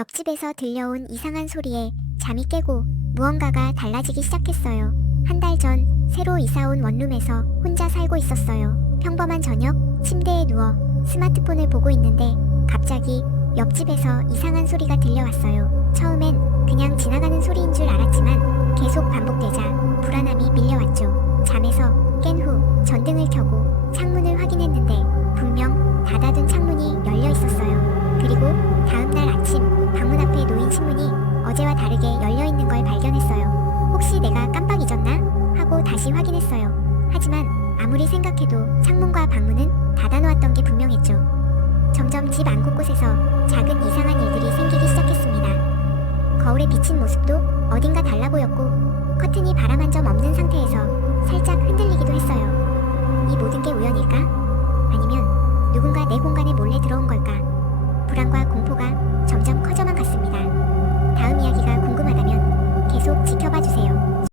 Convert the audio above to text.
옆집에서 들려온 이상한 소리에 잠이 깨고 무언가가 달라지기 시작했어요. 한 달 전 새로 이사온 원룸에서 혼자 살고 있었어요. 평범한 저녁, 침대에 누워 스마트폰을 보고 있는데 갑자기 옆집에서 이상한 소리가 들려왔어요. 처음엔 그냥 지나가는 소리인 줄 알았지만 계속 반복되자 불안함이 밀려왔죠. 잠에서 깬 후 전등을 켜고 창문을 확인했는데 분명 닫아둔 창문이 열려 있었어요. 그리고 다음날 아침 방문 앞에 놓인 신문이 어제와 다르게 열려 있는 걸 발견했어요. 혹시 내가 깜빡 잊었나? 하고 다시 확인했어요. 하지만 아무리 생각해도 창문과 방문은 닫아놓았던 게 분명했죠. 점점 집 안 곳곳에서 작은 이상한 일들이 생기기 시작했습니다. 거울에 비친 모습도 어딘가 달라 보였고 커튼이 바람 한 점 없는 상태에서 살짝 흔들리기도 했어요. 이 모든 게 우연일까? 아니면 누군가 내 공간에 몰래 들어온 걸까? 불안과 공포가